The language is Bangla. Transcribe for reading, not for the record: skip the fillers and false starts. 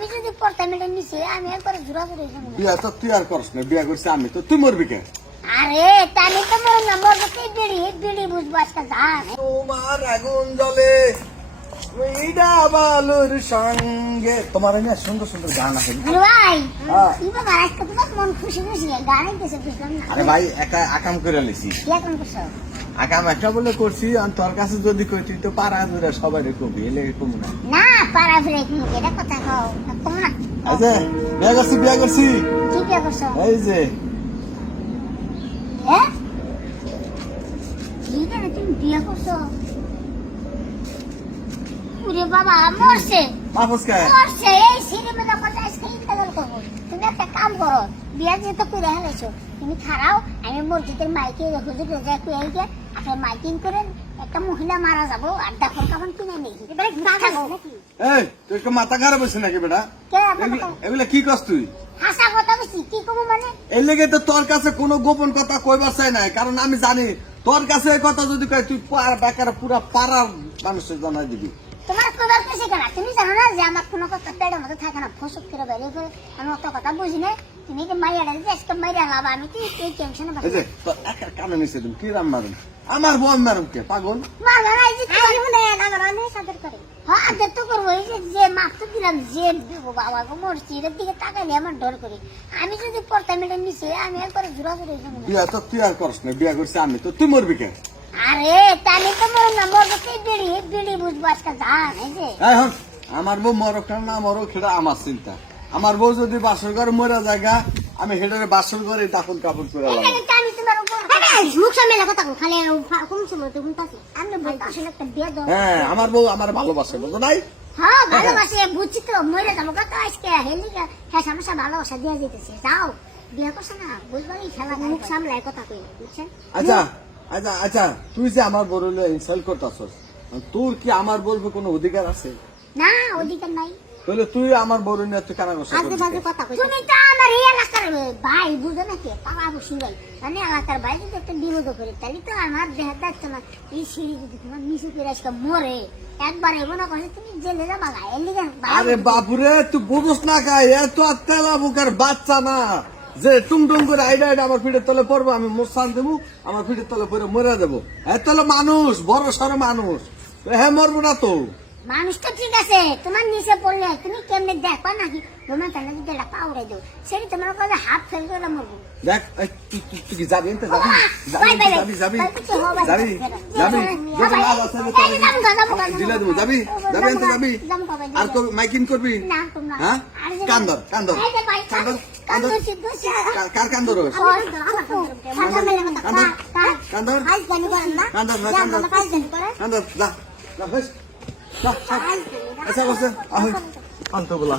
আমি যদি পড়তাম এটা নিচে আমি একবার জোড়া করে বিয়া তো তুই আর করস না, বিয়া করছি আমি, তো তুই মরবি কে? আরে তাহলে তো মরুন না, মরবো তুই বিড়ি বুঝবো আজকে ধান। তোমার আগুন জ্বলে ওইটা বালুর সঙ্গে। তোমার এনে সুন্দর সুন্দর গান আছে। ভাই হ্যাঁ। কি বাবা আজকে তোমার মন খুশি খুশি গান আইতেছে বুঝলাম না। আরে ভাই একা আকাম করে লিছি। কি এখন করছো? আকাম একটা বলে করছি, আর তোর কাছে যদি কই তুই তো পারা ধরে সবাই কবি, এলে কম না। না পারা ফিরে কি এটা কথা কও কম না। এই যে বিয়া করছি, বিয়া করছি। কি বিয়ে করছো? এই যে হ্যাঁ কি জানি তুমি বিয়ে করছো? ওরে বাবা মরছে মাহফুজ কে? মরছে এই সিনেমাটা কথা আজকে ইন্টারভিউ করবো। তুমি একটা কাম করো, বিয়া যেহেতু করে হেলেছো তুমি খারাও, আমি মসজিদের মাইকে হুজুর রেজা কুয়ে গিয়ে আপনার মাইকিং করেন একটা মহিলা মারা যাবো আর দেখো কেমন কিনে নেই এবারে থাকো নাকি? এই তুই একটু মাথা খারাপ হয়েছে নাকি বেটা? কে আপনার এগুলা কি করছ তুই? হাসা কথা বলছি কি কমু মানে? এই লেগে তো তোর কাছে কোনো গোপন কথা কইবার চাই নাই, কারণ আমি জানি তোর কাছে এই কথা যদি কই তুই বেকার পুরা পাড়ার মানুষের জানাই দিবি। তোমার কবার কেসে কেনা তুমি জানো না যে আমার কোনো কথা পেটের মধ্যে থাকে না, ফসক করে বের করে আমি অত কথা বুঝি না। তুমি কি মাইয়াটা দিতে আজকে মাইয়া লাভ আমি তো এই টেনশনে এই যে তোর একার কানে নিছে তুমি কি রাম মারুন? আমার বোন মারুম কে পাগল? মারা না এই যে তুমি মনে আমার অনেক সাদর করে হ্যাঁ আদর তো করবো। এই যে মাপ তো দিলাম যে বাবা গো মরছি এর দিকে তাকাইলে আমার ডর করে। আমি যদি পড়তাম এটা নিচে আমি একবার জোড়া করে বিয়া তো তুই আর করস না, বিয়া করছি আমি, তো তুই মরবি কে? আরে তাহলে তো মরুন না, মরবো তুই বিড়ি বুঝবো আজকে ধান। এই যে এখন আমার বউ মরক না মরক সেটা আমার চিন্তা। আমার বউ যদি বাসর ঘরে মরা জায়গা, আমি হেডারে বাসর ঘরে দাফন কাপড় করে এই লাগবো। যে আমি তোমার উপর মুখ সামনে কথা কও খালি কম সময় তুমি তাকে আমি ভাই আসলে একটা বিয়ে দাও। হ্যাঁ আমার বউ আমার ভালোবাসে, বুঝো নাই? হ্যাঁ ভালোবাসে বুঝছি তো মরে যাবো কত আজকে হেলিকা হ্যাঁ সমস্যা ভালোবাসা দিয়ে যেতেছে যাও বিয়ে করছে না বুঝবারই খেলা মুখ সামলায় কথা কই বুঝছেন? আচ্ছা আচ্ছা আচ্ছা, তুই যে আমার বউর ইনসাল্ট করতাছস, তোর কি আমার বলবে কোনো অধিকার আছে? না অধিকার নাই। তাহলে তুই আমার বউর নিয়ে তুই কানা করছিস? আজে বাজে কথা কই তুমি তো আমার এই এলাকার ভাই বুঝো নাকি পালা বসি ভাই মানে এলাকার ভাই যদি একটা বিরোধ করে তাহলে তো আমার দেহ দায়িত্ব না। এই সিঁড়ি যদি তোমার মিশু করে আজকে মরে একবার এগো না কথা তুমি জেলে যাবা গা এর লিগে আরে বাপুরে তুই বুঝস না গাই, এত তেলা বুকার বাচ্চা না যে টুমটুম করে আইডা আইডা আমার পিঠের তলে পড়বো, আমি মোসান দেবো, আমার পিঠের তলে পরে মরে দেবো। এত মানুষ, বড় সড়ো মানুষ, হ্যাঁ মরবো না তো। মানুষ তো ঠিক আছে তোমার নিচে পড়লে তুমি কেমনে দেখবা নাকি তোমার তাহলে যদি একটা পা উড়াই দেবো সেটি তোমার কাছে হাত ফেল করে মরবো। দেখ তুই কি যাবি এনতে যাবি যাবি যাবি যাবি যাবি দিলে দেবো যাবি যাবি এনতে যাবি আর মাইকিং করবি? হ্যাঁ কান্দর কান্দর কান্দর কান্দর কার কান্দর কান্দর কান্দর কান্দর কান্দর যা যা আচ্ছা বলছে আহ আন্ত বলা